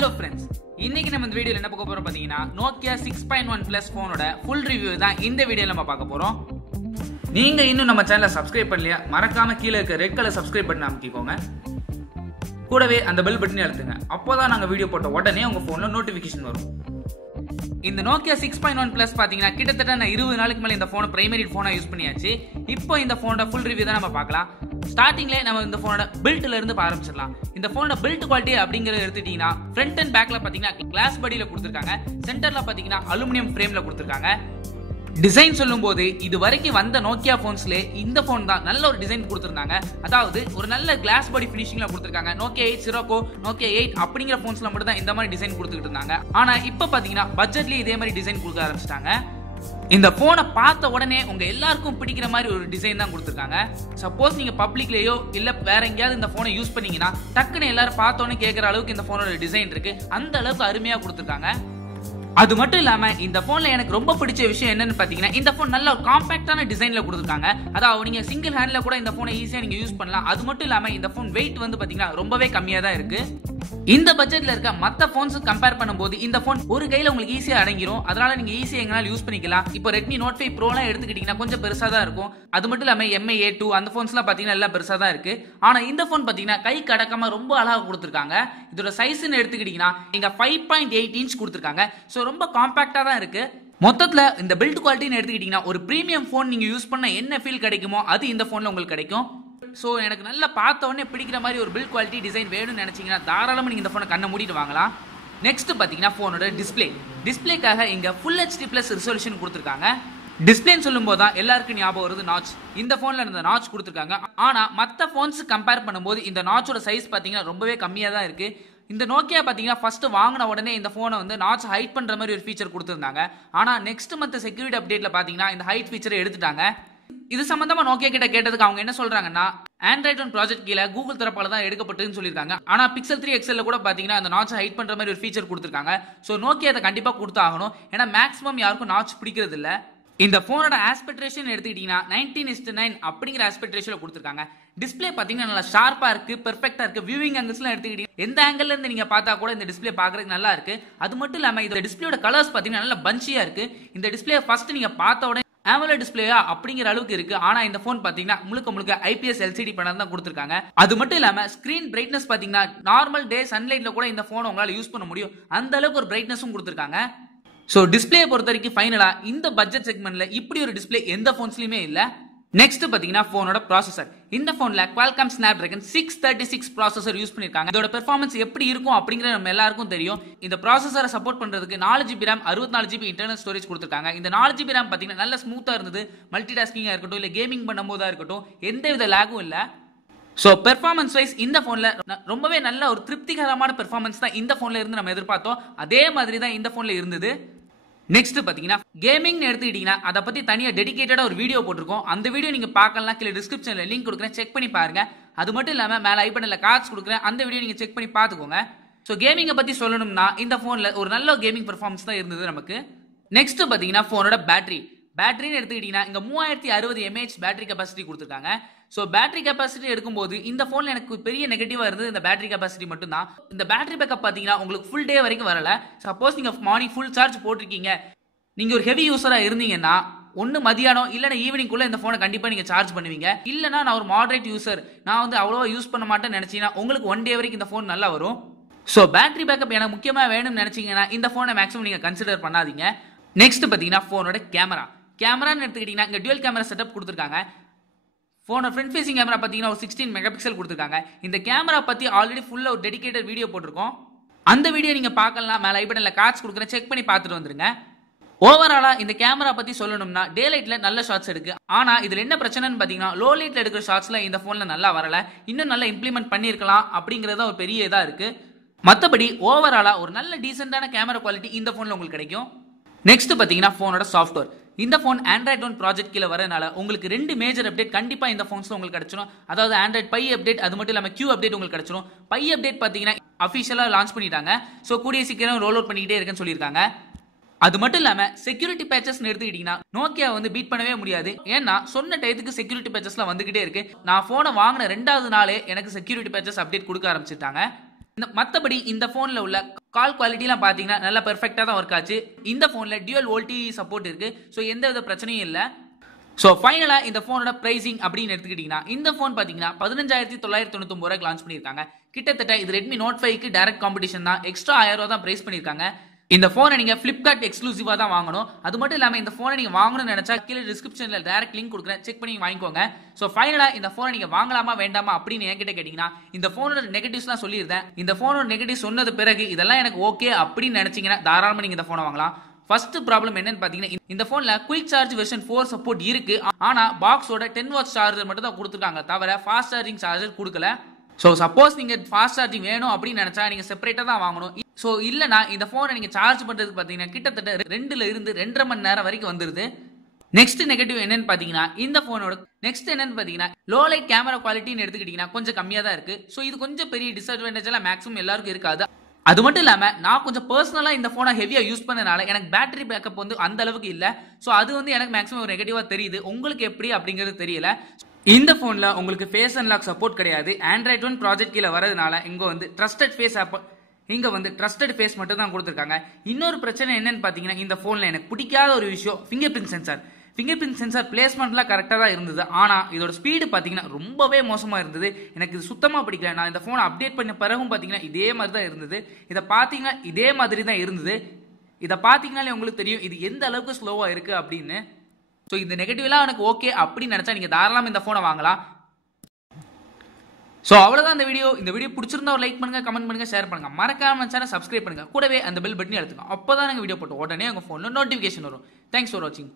Hello friends, இன்னைக்கு நம்ம இந்த வீடியோல என்ன பார்க்க போறோம் பாத்தீங்கன்னா Nokia 6.1 Plus போனோட full review தான் இந்த வீடியோல நம்ம பார்க்க போறோம். நீங்க இன்னும் நம்ம சேனலை சப்ஸ்கிரைப் பண்ணலையா மறக்காம கீழ இருக்க ரெட் கலர் சப்ஸ்கிரைப் பட்டன் அமுக்கிக்கோங்க. கூடவே அந்த பெல் பட்டனை அழுத்துங்க. அப்போதான் நாங்க வீடியோ போட்ட உடனே உங்க போன்ல நோட்டிபிகேஷன் வரும். இந்த Nokia 6.1 Plus பாத்தீங்கன்னா கிட்டத்தட்ட நான் 20 நாளுக்கு மேல இந்த போனை பிரைமரி போனா யூஸ் பண்ணியாச்சு. இப்போ இந்த போனோட full review தான் நம்ம பார்க்கலாம். ஸ்டார்டிங்ல நம்ம இந்த போனோட பில்ட்ல இருந்து ஆரம்பிச்சிடலாம். இந்த போனோட பில்ட் குவாலிட்டி அப்படிங்கறத எடுத்துட்டீங்கன்னா ஃப்ரண்ட் அண்ட் பேக்ல பாத்தீங்கன்னா கிளாஸ் பாடியில கொடுத்திருக்காங்க. சென்டர்ல பாத்தீங்கன்னா அலுமினியம் ஃப்ரேம்ல கொடுத்திருக்காங்க. டிசைன் சொல்லும்போது இது வரைக்கும் வந்த நோக்கியா போன்ஸ்ல இந்த போன் தான் நல்ல ஒரு டிசைன் கொடுத்திருந்தாங்க. அதாவது ஒரு நல்ல கிளாஸ் பாடி பினிஷிங்ல கொடுத்திருக்காங்க. Nokia 8 Sirocco, Nokia 8 அப்படிங்கிற போன்ஸ்ல மட்டும் தான் இந்த மாதிரி டிசைன் கொடுத்துட்டு இருந்தாங்க. ஆனா இப்ப பாத்தீங்கன்னா பட்ஜெட்லயே இதே மாதிரி டிசைன் கொடுக்க ஆரம்பிச்சிட்டாங்க. இந்த போனை பார்த்த உடனே உங்க எல்லாருக்கும் பிடிக்கிற மாதிரி ஒரு டிசைன் தான் கொடுத்திருக்காங்க. சப்போஸ் நீங்க பப்ளிக்லயோ இல்ல வேற எங்கயாவது இந்த போனை யூஸ் பண்ணீங்கன்னா டக்குன்னு எல்லாரும் பார்த்த உடனே கேட்கற அளவுக்கு இந்த போனோட டிசைன் இருக்கு. அந்த அளவுக்கு அருமையா கொடுத்திருக்காங்க. அது மட்டும் இல்லாம இந்த போன்ல எனக்கு ரொம்ப பிடிச்ச விஷயம் என்னன்னு பாத்தீங்கன்னா இந்த போன் நல்ல ஒரு காம்பாக்டான டிசைன்ல கொடுத்திருக்காங்க. அதாவது நீங்க சிங்கிள் ஹேண்ட்ல கூட இந்த போனை ஈஸியா நீங்க யூஸ் பண்ணலாம். அது மட்டும் இல்லாம இந்த போன் வெயிட் வந்து பாத்தீங்கன்னா ரொம்பவே கம்மியா தான் இருக்கு. இந்த பட்ஜெட்ல இருக்க மத்த போன்ஸ் கம்பேர் பண்ணும்போது இந்த போன் ஒரு கையில உங்களுக்கு ஈஸியா அடங்கிரும். அதனால நீங்க ஈஸியா எங்கனால யூஸ் பண்ணிக்கலாம். இப்போ Redmi Note 5 Pro எல்லாம் எடுத்துக்கிட்டீங்கன்னா கொஞ்சம் பெருசா தான் இருக்கும். அது மட்டும் இல்லாம MI A2 அந்த போன்ஸ் எல்லாம் பாத்தீங்கன்னா எல்லாம் பெருசா தான் இருக்கு. ஆனா இந்த போன் பாத்தீங்கன்னா கை கடக்கமா ரொம்ப அழகா கொடுத்திருக்காங்க. இதோட சைஸ்ன்னு எடுத்துக்கிட்டீங்கன்னா இங்க 5.8 இன்ச் கொடுத்திருக்காங்க. சோ ரொம்ப காம்பாக்டா தான் இருக்கு. மொத்தத்துல இந்த பில்ட் குவாலிட்டின்னு எடுத்துக்கிட்டீங்கன்னா ஒரு பிரீமியம் போன் நீங்க யூஸ் பண்ண என்ன ஃபீல் கிடைக்குமோ அது இந்த போன்ல உங்களுக்கு கிடைக்கும். சோ எனக்கு நல்லா பார்த்த உடனே பிடிக்கிற மாதிரி ஒரு பில்ட் குவாலிட்டி டிசைன் வேணும்னு நினைச்சீங்கன்னா தாராளமா நீங்க இந்த போனை கண்ணை மூடிட்டு வாங்கலாம். நெக்ஸ்ட் பாத்தீங்கன்னா போனோட டிஸ்பிளேக்காக இங்க ஃபுல் HD பிளஸ் ரெசல்யூஷன் கொடுத்திருக்காங்க. டிஸ்பிளேன்னு சொல்லும் போது தான் எல்லாருக்கும் ஞாபகம் வருது நாட்ச். இந்த போன்ல இருந்த நாட்ச் கொடுத்திருக்காங்க. ஆனா மத்த போன்ஸ் கம்பேர் பண்ணும்போது இந்த நாட்சோட சைஸ் பாத்தீங்கன்னா ரொம்பவே கம்மியா தான் இருக்கு. இந்த நோக்கியா பாத்தீங்கன்னா ஃபர்ஸ்ட் வாங்கின உடனே இந்த போனை வந்து நாட்ச் ஹைட் பண்ற மாதிரி ஒரு ஃபீச்சர் கொடுத்திருந்தாங்க. ஆனா நெக்ஸ்ட் மந்த் செக்யூரிட்டி அப்டேட்ல பாத்தீங்கன்னா இந்த ஹைட் ஃபீச்சரை எடுத்துட்டாங்க. இது சம்பந்தமா நோக்கியா கிட்ட கேட்டதுக்கு அவங்க என்ன சொல்றாங்கன்னா ஆண்ட்ராய்ட் ஒன் ப்ராஜெக்ட் கீழ கூகுள் தரப்பால தான் எடுக்கப்பட்டதுன்னு சொல்லியிருக்காங்க. ஆனா Pixel 3 XL கூட பாத்தீங்கன்னா அந்த நாட்ச் ஹைட் பண்ற மாதிரி ஒரு ஃபீச்சர் கொடுத்திருக்காங்க. சோ நோக்கியா அதை கண்டிப்பா கொடுத்தாகணும். ஏன்னா மேக்ஸிமம் யாருக்கும் நாட்ச் பிடிக்கிறது இல்ல. இந்த போனோட ஆஸ்பெக்ட் ரேஷியோ எடுத்துக்கிட்டீங்கன்னா 19:9 அப்படிங்கிற ஆஸ்பெக்ட் ரேஷியோல கொடுத்திருக்காங்க. டிஸ்பிளே பாத்தீங்கன்னா நல்லா ஷார்ப்பா இருக்கு, பெர்ஃபெக்ட்டா இருக்கு. வியூவிங் ஆங்கிள்ஸ்லாம் எடுத்துக்கிட்டீங்கன்னா எந்த ஆங்கிள் இருந்து நீங்க பார்த்தா கூட இந்த டிஸ்பிளே பாக்குறதுக்கு நல்லா இருக்கு. அது மட்டும் இல்லாம இந்த டிஸ்பிளேயோட கலர்ஸ் பாத்தீங்கன்னா நல்லா பஞ்சியா இருக்கு. இந்த டிஸ்பிளே ஃபர்ஸ்ட் நீங்க பார்த்த உடனே AMOLED டிஸ்பிளேயா அப்படிங்கிற அளவுக்கு இருக்கு. ஆனா இந்த போன் பாத்தீங்கன்னா முழுக்க IPS LCD பேனல் தான் கொடுத்திருக்காங்க. அது மட்டும் இல்லாம ஸ்கிரீன் பிரைட்னஸ் பாத்தீங்கன்னா நார்மல் டே சன்லைட்ல கூட இந்த போன் உங்களால யூஸ் பண்ண முடியும். அந்த அளவுக்கு ஒரு பிரைட்னஸும் கொடுத்திருக்காங்க. சோ டிஸ்பிளே பொறுத்த வரைக்கும் ஃபைனலா இந்த பட்ஜெட் செக்மெண்ட்ல இப்படி ஒரு டிஸ்பிளே எந்த போன்ஸ்லயுமே இல்ல. நெக்ஸ்ட் பாத்தீங்கன்னா போனோட ப்ராசஸர். இந்த போன்ல Qualcomm Snapdragon 636 ப்ராசஸர் யூஸ் பண்ணிருக்காங்க. இதோட பெர்ஃபார்மன்ஸ் எப்படி இருக்கும் அப்படிங்கறது நம்ம எல்லாருக்கும் தெரியும். இந்த ப்ராசஸரை சப்போர்ட் பண்றதுக்கு 4GB RAM 64GB internal storage கொடுத்திருக்காங்க. இந்த 4GB RAM பாத்தீங்கன்னா நல்ல ஸ்மூத்தா இருந்தது. மல்டி டாஸ்கிங்கா இருக்கட்டும் இல்ல கேமிங் பண்ணும்போதா இருக்கட்டும் எந்தவித லாகும் இல்ல. சோ பெர்ஃபார்மன்ஸ் வைஸ் இந்த போன்ல ரொம்பவே நல்ல ஒரு திருப்திகரமான பெர்ஃபார்மன்ஸ் தான் இந்த போன்ல இருந்து நம்ம எதிர்பார்த்தோம். அதே மாதிரி தான் இந்த போன்ல இருந்தது. நெக்ஸ்ட் பாத்தீங்கன்னா கேமிங் எடுத்துக்கிட்டீங்கன்னா அதை பத்தி தனியா டெடிகேட்டடா ஒரு வீடியோ போட்டிருக்கோம். அந்த வீடியோ நீங்க பார்க்கலாம். கீழே டிஸ்கிரிப்ஷன்ல லிங்க் கொடுக்குறேன், செக் பண்ணி பாருங்க. அது மட்டும் இல்லாம மேல ஐ பட்டன்ல கார்ட்ஸ் கொடுக்குறேன், அந்த வீடியோ நீங்க செக் பண்ணி பாத்துக்கோங்க. சோ கேமிங்கை பத்தி சொல்லணும்னா இந்த போன்ல ஒரு நல்ல கேமிங் பெர்ஃபார்மன்ஸ் தான் இருந்தது நமக்கு. நெக்ஸ்ட் பாத்தீங்கன்னா போனோட பேட்டரின்னு எடுத்துக்கிட்டீங்கன்னா இங்க 3060 mAh பேட்டரி கெபாசிட்டி கொடுத்திருக்காங்க. சோ பேட்டரி கெபாசிட்டி எடுக்கும்போது இந்த போன்ல எனக்கு பெரிய நெகட்டிவா இருந்தது இந்த பேட்டரி கெபாசிட்டி மட்டும் தான். இந்த பேட்டரி பேக்கப் பாத்தீங்கன்னா உங்களுக்கு ஃபுல் டே வரைக்கும் வரல. சப்போஸ் நீங்க மார்னிங் ஃபுல் சார்ஜ் போட்டிருக்கீங்க, நீங்க ஒரு ஹெவி யூசரா இருந்தீங்கன்னா ஒன்னு மதியானம் இல்லனா ஈவினிங் குள்ள இந்த போனை கண்டிப்பா நீங்க சார்ஜ் பண்ணுவீங்க. இல்லனா நான் ஒரு மாடரேட் யூசர், நான் வந்து அவ்வளவா யூஸ் பண்ண மாட்டேன்னு நினைச்சீங்கன்னா உங்களுக்கு ஒன் டே வரைக்கும் இந்த போன் நல்லா வரும். சோ பேட்டரி பேக்கப் எனக்கு முக்கியமா வேணும்னு நினைச்சீங்கன்னா இந்த போனை மேக்ஸிமம் நீங்க கன்சிடர் பண்ணாதீங்க. நெக்ஸ்ட் பாத்தீங்கன்னா போனோட கேமரான்னு எடுத்துக்கிட்டீங்கன்னா இங்க டுவல் கேமரா செட்டப் கொடுத்திருக்காங்க. போனோட ஃப்ரண்ட் ஃபேசிங் கேமரா பாத்தீங்கன்னா ஒரு 16 மெகாபிக்சல் கொடுத்திருக்காங்க. இந்த கேமரா பத்தி ஆல்ரெடி ஃபுல்லா ஒரு டெடிகேட்டட் வீடியோ போட்டிருக்கோம். அந்த வீடியோ நீங்க பார்க்கலாம். மேல ஐ பட்டன்ல கார்ட்ஸ் கொடுக்குறேன், செக் பண்ணி பார்த்துட்டு வந்துருங்க. ஓவராலா இந்த கேமரா பத்தி சொல்லணும்னா டே லைட்ல நல்ல ஷாட்ஸ் எடுக்கு. ஆனா இதுல என்ன பிரச்சனைன்னு பாத்தீங்கன்னா லோ லைட்ல எடுக்கிற ஷாட்ஸ்ல இந்த போன்ல நல்லா வரல. இன்னும் நல்லா இம்ப்ளிமெண்ட் பண்ணிருக்கலாம் அப்படிங்கறத ஒரு பெரிய இதா இருக்கு. மத்தபடி ஓவராலா ஒரு நல்ல டீசென்டான கேமரா குவாலிட்டி இந்த போன்ல உங்களுக்கு கிடைக்கும். நெக்ஸ்ட் பாத்தீங்கன்னா போனோட சாஃப்ட்வேர். இந்த போன் ஆண்ட்ராய்ட் ஒன் ப்ராஜெக்ட் கீழ வரனால உங்களுக்கு ரெண்டு மேஜர் அப்டேட் கண்டிப்பா இந்த போன்ஸ்ல உங்களுக்கு கிடைச்சிடும். அதாவது ஆண்ட்ராய்ட் பை அப்டேட், அது மட்டும் இல்லாம Q அப்டேட் உங்களுக்கு கிடைச்சிடும். பை அப்டேட் பாத்தீங்கன்னா அபிஷியலா லான்ச் பண்ணிட்டாங்க. சோ கூடிய சீக்கிரம் ரோல் அவுட் பண்ணிக்கிட்டே இருக்குன்னு சொல்லியிருக்காங்க. அது மட்டும் இல்லாம செக்யூரிட்டி பேச்சஸ் எடுத்துக்கிட்டீங்கன்னா நோக்கியா வந்து பீட் பண்ணவே முடியாது. ஏன்னா சொன்ன டயத்துக்கு செக்யூரிட்டி பேச்சஸ்லாம் வந்துகிட்டே இருக்கு. நான் போனை வாங்கின 2வது நாளே எனக்கு செக்யூரிட்டி பேச்சஸ் அப்டேட் கொடுக்க ஆரம்பிச்சிட்டாங்க. மற்றபடி இந்த ஃபோனில் உள்ள கால் குவாலிட்டிலாம் பார்த்தீங்கன்னா நல்லா பெர்ஃபெக்டாக தான் ஒர்க் ஆச்சு. இந்த ஃபோனில் டியூவல் வோல்டி சப்போர்ட் இருக்குது. ஸோ எந்த வித பிரச்சனையும் இல்லை. ஸோ ஃபைனலாக இந்த ஃபோனோட ப்ரைசிங் அப்படின்னு எடுத்துக்கிட்டிங்கன்னா இந்த ஃபோன் பார்த்தீங்கன்னா 15,999 ரூபாய்க்கு லான்ச் பண்ணியிருக்காங்க. கிட்டத்தட்ட இது ரெட்மி நோட் 5க்கு டைரக்ட் காம்படிஷன் தான். எக்ஸ்ட்ரா 1000 ரூபா தான் ப்ரைஸ் பண்ணியிருக்காங்க. இந்த ஃபோனை நீங்கள் ஃப்ளிப்கார்ட் எக்ஸ்க்ளூசிவாக தான் வாங்கணும். அது மட்டும் இல்லாமல் இந்த ஃபோனை நீங்கள் வாங்கணும்னு நினச்சா கீழே டிஸ்கிரிப்ஷனில் டைரக்ட் லிங்க் கொடுக்குறேன், செக் பண்ணி வாங்கிக்கோங்க. ஸோ ஃபைனலாக இந்த ஃபோனை நீங்கள் வாங்கலாமா வேண்டாமா அப்படின்னு என்கிட்ட கேட்டிங்கன்னா இந்த ஃபோனோட நெகட்டிவ்ஸ்லாம் சொல்லியிருந்தேன். இந்த ஃபோனோட நெகட்டிவ் சொன்னது பிறகு இதெல்லாம் எனக்கு ஓகே அப்படின்னு நினச்சிங்கன்னா தாராளமாக நீங்கள் இந்த ஃபோனை வாங்கலாம். ஃபர்ஸ்ட் ப்ராப்ளம் என்னன்னு பார்த்தீங்கன்னா இந்த ஃபோனில் குயிக் சார்ஜ் வெர்ஷன் 4 சப்போர்ட் இருக்கு. ஆனால் பாக்ஸோட 10 வாட்ஸ் சார்ஜர் மட்டும் தான் கொடுத்துருக்காங்க, தவிர ஃபாஸ்ட் சார்ஜிங் சார்ஜர் கொடுக்கல. ஸோ சப்போஸ் நீங்கள் ஃபாஸ்ட் சார்ஜிங் வேணும் அப்படின்னு நினச்சா நீங்கள் செப்பரேட்டாக தான் வாங்கணும். ஸோ இல்லைனா இந்த ஃபோனை நீங்கள் சார்ஜ் பண்ணுறதுக்கு பார்த்தீங்கன்னா கிட்டத்தட்ட 2ல இருந்து 2.5 மணி நேரம் வரைக்கும் வந்துருது. நெக்ஸ்ட் நெகட்டிவ் என்னன்னு பார்த்தீங்கன்னா இந்த ஃபோனோட லோ லைட் கேமரா குவாலிட்டின்னு எடுத்துக்கிட்டிங்கன்னா கொஞ்சம் கம்மியாக தான் இருக்கு. ஸோ இது கொஞ்சம் பெரிய டிஸ்அட்வான்டேஜ் எல்லாம் மேக்ஸிமம் எல்லாருக்கும் இருக்காது. அது மட்டும் இல்லாமல் நான் கொஞ்சம் பர்சனலாக இந்த ஃபோனை ஹெவியாக யூஸ் பண்ணனால எனக்கு பேட்டரி பேக்கப் வந்து அந்த அளவுக்கு இல்லை. ஸோ அது வந்து எனக்கு மேக்ஸிமம் ஒரு நெகட்டிவாக தெரியுது. உங்களுக்கு எப்படி அப்படிங்கிறது தெரியல. இந்த ஃபோனில் உங்களுக்கு ஃபேஸ் அன்லாக் சப்போர்ட் கிடையாது. Android 1 ப்ராஜெக்ட் கீழே வரதுனால இங்கே வந்து ட்ரஸ்டட் ஃபேஸ் மட்டும் தான் கொடுத்துருக்காங்க. இன்னொரு பிரச்சனை என்னன்னு பார்த்தீங்கன்னா இந்த ஃபோனில் எனக்கு பிடிக்காத ஒரு விஷயம் ஃபிங்கர் பிரிண்ட் சென்சார் பிளேஸ்மெண்ட்லாம் கரெக்டாக தான் இருந்தது. ஆனால் இதோட ஸ்பீடு பார்த்தீங்கன்னா ரொம்பவே மோசமாக இருந்தது. எனக்கு இது சுத்தமாக பிடிக்கல. நான் இந்த ஃபோனை அப்டேட் பண்ண பிறகும் பார்த்தீங்கன்னா இதே மாதிரி தான் இருந்தது. இதை பார்த்தீங்கன்னா இதே மாதிரி தான் இருந்தது. இதை பார்த்தீங்கன்னாலே உங்களுக்கு தெரியும் இது எந்த அளவுக்கு ஸ்லோவாக இருக்குது அப்படின்னு. ஸோ இந்த நெகட்டிவ்லாம் எனக்கு ஓகே அப்படின்னு நினச்சா நீங்கள் தாராளமாக இந்த ஃபோனை வாங்கலாம். ஸோ அவ்வளோதான் இந்த வீடியோ பிடிச்சிருந்தா ஒரு லைக் பண்ணுங்க, கமெண்ட் பண்ணுங்க, ஷேர் பண்ணுங்க, மறக்காம சேனல் சப்ஸ்கிரைப் பண்ணுங்க, கூடவே அந்த பெல் பட்டனையும் அழுத்துங்க. அப்போ தான் நாங்கள் வீடியோ போட்டு உடனே உங்கள் ஃபோனில் நோட்டிஃபிகேஷன் வரும். தேங்க்ஸ் ஃபார் வாட்சிங்.